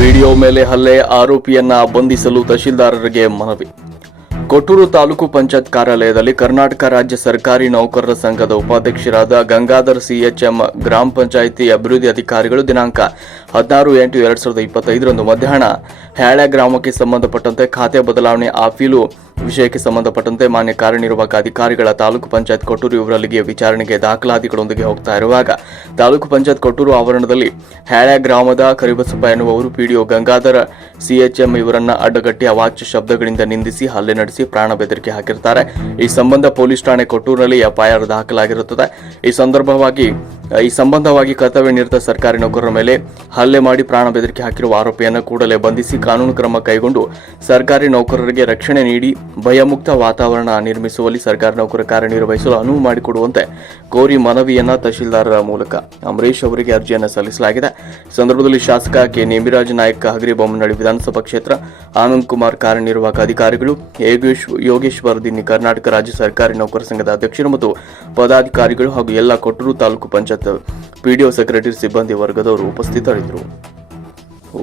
Video ಮೇಲೆ ಹಲ್ಲೆ, ಆರೋಪಿಯನ್ನ ಬಂಧಿಸಲು ತಹಶೀಲ್ದಾರರಿಗೆ ಮನವಿ. ಕೊಟ್ಟೂರು ತಾಲೂಕು ಪಂಚಾಯತ್ ಕಾರ್ಯಾಲಯದಲ್ಲಿ ಕರ್ನಾಟಕ ರಾಜ್ಯ ಸರ್ಕಾರಿ ನೌಕರರ ಸಂಘದ ಉಪಾಧ್ಯಕ್ಷರಾದ ಗಂಗಾಧರ್ ಸಿಎಚ್ಎಂ ಗ್ರಾಮ ಪಂಚಾಯಿತಿ ಅಭಿವೃದ್ಧಿ ಅಧಿಕಾರಿಗಳು ದಿನಾಂಕ ಹದಿನಾರು ಎಂಟು ಎರಡು ಸಾವಿರದ ಇಪ್ಪತ್ತೈದರಂದು ಮಧ್ಯಾಹ್ನ ಹ್ಯಾಳೆ ಗ್ರಾಮಕ್ಕೆ ಸಂಬಂಧಪಟ್ಟಂತೆ ಖಾತೆ ಬದಲಾವಣೆ ಅಪೀಲು ವಿಷಯಕ್ಕೆ ಸಂಬಂಧಪಟ್ಟಂತೆ ಮಾನ್ಯ ಕಾರ್ಯನಿರ್ವಾಹಕ ಅಧಿಕಾರಿಗಳ ತಾಲೂಕು ಪಂಚಾಯತ್ ಕೊಟ್ಟೂರು ಇವರಲ್ಲಿಗೆ ವಿಚಾರಣೆಗೆ ದಾಖಲಾತಿಗಳೊಂದಿಗೆ ಹೋಗ್ತಾ ಇರುವಾಗ ತಾಲೂಕು ಪಂಚಾಯತ್ ಕೊಟ್ಟೂರು ಆವರಣದಲ್ಲಿ ಹ್ಯಾಳ ಗ್ರಾಮದ ಕರಿಬಸಪ್ಪ ಎನ್ನುವವರು ಪಿಡಿಒ ಗಂಗಾಧರ ಸಿಎಚ್ಎಂ ಇವರನ್ನ ಅಡ್ಡಗಟ್ಟಿ ಅವಾಚ್ಯ ಶಬ್ದಗಳಿಂದ ನಿಂದಿಸಿ ಹಲ್ಲೆ ನಡೆಸಿ ಪ್ರಾಣ ಬೆದರಿಕೆ ಹಾಕಿರ್ತಾರೆ. ಈ ಸಂಬಂಧ ಪೊಲೀಸ್ ಠಾಣೆ ಕೊಟ್ಟೂರಿನಲ್ಲಿ ಎಫ್ಐಆರ್ ದಾಖಲಾಗಿರುತ್ತದೆ. ಈ ಸಂದರ್ಭವಾಗಿ ಈ ಸಂಬಂಧವಾಗಿ ಕರ್ತವ್ಯ ನಿರತ ಸರ್ಕಾರಿ ನೌಕರರ ಮೇಲೆ ಹಲ್ಲೆ ಮಾಡಿ ಪ್ರಾಣ ಬೆದರಿಕೆ ಹಾಕಿರುವ ಆರೋಪಿಯನ್ನು ಕೂಡಲೇ ಬಂಧಿಸಿ ಕಾನೂನು ಕ್ರಮ ಕೈಗೊಂಡು ಸರ್ಕಾರಿ ನೌಕರರಿಗೆ ರಕ್ಷಣೆ ನೀಡಿ ಭಯಮುಕ್ತ ವಾತಾವರಣ ನಿರ್ಮಿಸುವಲ್ಲಿ ಸರ್ಕಾರಿ ನೌಕರ ಕಾರ್ಯನಿರ್ವಹಿಸಲು ಅನುವು ಮಾಡಿಕೊಡುವಂತೆ ಕೋರಿ ಮನವಿಯನ್ನ ತಹಶೀಲ್ದಾರರ ಮೂಲಕ ಅಂಬರೀಶ್ ಅವರಿಗೆ ಅರ್ಜಿಯನ್ನು ಸಲ್ಲಿಸಲಾಗಿದೆ. ಸಂದರ್ಭದಲ್ಲಿ ಶಾಸಕ ಕೆ. ನೇಮಿರಾಜ್ ನಾಯಕ್ ಹಗರಿಬೊಮ್ಮನಹಳ್ಳಿ ವಿಧಾನಸಭಾ ಕ್ಷೇತ್ರ, ಆನಂದ್ ಕುಮಾರ್ ಕಾರ್ಯನಿರ್ವಾಹಕ ಅಧಿಕಾರಿಗಳು, ಯೋಗೇಶ್ ಯೋಗೇಶ್ವರ್ ದಿನ್ನಿ ಕರ್ನಾಟಕ ರಾಜ್ಯ ಸರ್ಕಾರಿ ನೌಕರ ಸಂಘದ ಅಧ್ಯಕ್ಷರು ಮತ್ತು ಪದಾಧಿಕಾರಿಗಳು ಹಾಗೂ ಎಲ್ಲ ಕೊಟ್ಟೂರು ತಾಲೂಕು ಪಂಚಾಯತ್ ಪಿಡಿಒ ಸೆಕ್ರೆಟರಿ ಸಿಬ್ಬಂದಿ ವರ್ಗದವರು ಉಪಸ್ಥಿತರಿದ್ದರು.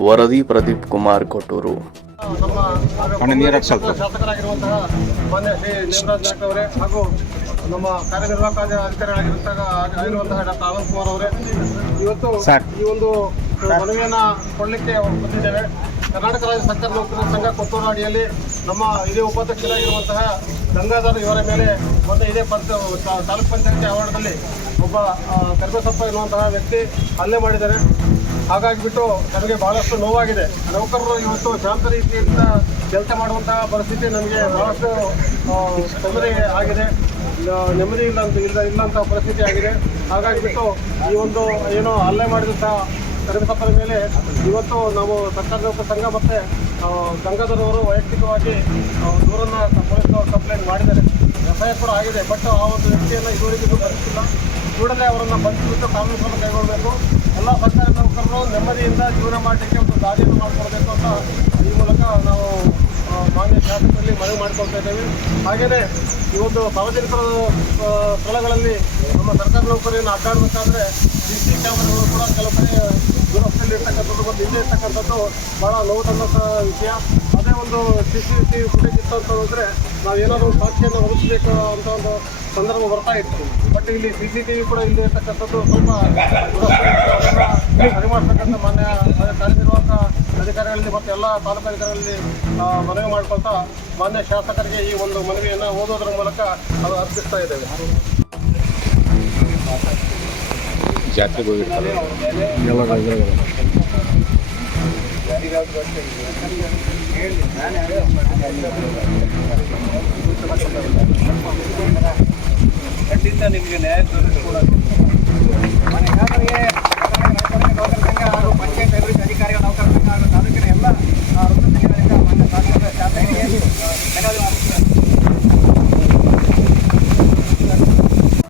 ವರದಿ ಪ್ರದೀಪ್ ಕುಮಾರ್ ಕೊಟ್ಟೂರು. ಸ್ವಲ್ಪ. ಶಾಸಕರಾಗಿರುವಂತಹ ಮಾನ್ಯ ಶ್ರೀ ದೇವರಾಜ್ ನಾಯ್ಕ ಅವರೇ ಹಾಗೂ ನಮ್ಮ ಕಾರ್ಯನಿರ್ವಾಹಕ ಅಧಿಕಾರಿಗಳಾಗಿರುವಂತಹ ಆಗಿರುವಂತಹ ಡಾಕ್ಟರ್ ಆನಂದ್ ಕುಮಾರ್ ಅವರೇ ಇವತ್ತು ಈ ಒಂದು ಮನವಿಯನ್ನ ಕೊಡಲಿಕ್ಕೆ ಬಂದಿದ್ದೇವೆ. ಕರ್ನಾಟಕ ರಾಜ್ಯ ಸರ್ಕಾರ ನೌಕರರ ಸಂಘ ಕೊತ್ತೂರು ಅಡಿಯಲ್ಲಿ ನಮ್ಮ ಇದೇ ಉಪಾಧ್ಯಕ್ಷರಾಗಿರುವಂತಹ ಗಂಗಾಧರ್ ಇವರ ಮೇಲೆ ಮೊನ್ನೆ ಇದೇ ಪಂಚ ತಾಲೂಕ್ ಪಂಚಾಯತಿ ಆವರಣದಲ್ಲಿ ಒಬ್ಬ ಕರ್ಬಸಪ್ಪ ಇರುವಂತಹ ವ್ಯಕ್ತಿ ಹಲ್ಲೆ ಮಾಡಿದ್ದಾರೆ. ಹಾಗಾಗಿ ಬಿಟ್ಟು ನಮಗೆ ಬಹಳಷ್ಟು ನೋವಾಗಿದೆ. ನೌಕರರು ಇವತ್ತು ಶಾಂತ ರೀತಿಯಿಂದ ಕೆಲಸ ಮಾಡುವಂತಹ ಪರಿಸ್ಥಿತಿ ನಮಗೆ ಬಹಳಷ್ಟು ತೊಂದರೆ ಆಗಿದೆ. ನೆಮ್ಮದಿ ಇಲ್ಲ ಅಂತ, ಇಲ್ಲ ಇಲ್ಲಂತ ಪರಿಸ್ಥಿತಿ ಆಗಿದೆ. ಹಾಗಾಗಿಬಿಟ್ಟು ಈ ಒಂದು ಏನೋ ಹಲ್ಲೆ ಮಾಡಿದಂತಹ ತಪ್ಪದ ಮೇಲೆ ಇವತ್ತು ನಾವು ಸರ್ಕಾರ ನೌಕರ ಸಂಘ ಮತ್ತು ಸಂಘದವರು ವೈಯಕ್ತಿಕವಾಗಿ ದೂರನ್ನು ಪೊಲೀಸ್ನವರು ಕಂಪ್ಲೇಂಟ್ ಮಾಡಿದ್ದಾರೆ. ಎಫ್ ಐ ಆರ್ ಕೂಡ ಆಗಿದೆ. ಬಟ್ ಆ ಒಂದು ವ್ಯಕ್ತಿಯನ್ನು ಇದುವರೆಗೂ ಬರುತ್ತಿಲ್ಲ ಕೂಡಲೇ ಅವರನ್ನು ಬಂಧಿಸಿಬಿಟ್ಟು ಕಾನೂನು ಕ್ರಮ ಕೈಗೊಳ್ಳಬೇಕು. ಎಲ್ಲ ಸರ್ಕಾರಿ ನೌಕರರು ನೆಮ್ಮದಿಯಿಂದ ಜೀವನ ಮಾಡಲಿಕ್ಕೆ ಒಂದು ದಾರಿಯನ್ನು ಮಾಡಿಕೊಡ್ಬೇಕು ಅಂತ ಈ ಮೂಲಕ ನಾವು ಮಾನ್ಯ ಶಾಸಕರಲ್ಲಿ ಮನವಿ ಮಾಡಿಕೊಳ್ತಾ ಇದ್ದೇವೆ. ಹಾಗೆಯೇ ಈ ಒಂದು ಸಾರ್ವಜನಿಕರ ಸ್ಥಳಗಳಲ್ಲಿ ನಮ್ಮ ಸರ್ಕಾರಿ ನೌಕರಿಯನ್ನು ಅಡ್ಡಾಡಬೇಕಾದ್ರೆ ಸಿ ಸಿ ಕ್ಯಾಮರಾಗಳು ಕೂಡ ಕೆಲವು ಕಡೆ ದೂರಸ್ಥದಲ್ಲಿ ಇರ್ತಕ್ಕಂಥದ್ದು ಮತ್ತು ಹಿಂದೆ ಇರ್ತಕ್ಕಂಥದ್ದು ಭಾಳ ನೋವು ತಂದಂಥ ವಿಷಯ. ಅದೇ ಒಂದು C C T V footage ಇತ್ತು ಅಂತಂದರೆ ನಾವು ಏನಾದರೂ ಒಂದು ಸಾಕ್ಷಿಯನ್ನು ಒದಗಿಸಬೇಕು ಅಂತ ಒಂದು ಸಂದರ್ಭ ಬರ್ತಾ ಇತ್ತು. ಬಟ್ ಇಲ್ಲಿ ಸಿ ಸಿ ಟಿ ಕೂಡ ಇಲ್ಲಿ ಇರ್ತಕ್ಕಂಥದ್ದು ಸ್ವಲ್ಪ ಸರಿ ಮಾಡ್ತಕ್ಕಂಥ ಮಾನ್ಯ ಕಾರ್ಯನಿರ್ವಾಹಕ ಅಧಿಕಾರಿಗಳಲ್ಲಿ ಮತ್ತು ಎಲ್ಲ ತಾಲೂಕು ಅಧಿಕಾರಿಗಳಲ್ಲಿ ಮನವಿ ಮಾಡ್ಕೊಳ್ತಾ ಮಾನ್ಯ ಶಾಸಕರಿಗೆ ಈ ಒಂದು ಮನವಿಯನ್ನು ಓದೋದ್ರ ಮೂಲಕ ಅದು ಅರ್ಪಿಸ್ತಾ ಇದ್ದೇವೆ. ಜಾತ್ರೆಗೆ ಹೋಗಿರ್ತಾರೆ ವತಿಯಿಂದ ನಿಮಗೆ ನ್ಯಾಯ ದೊರಕಿಸ್ಕೊಡೋಕೆ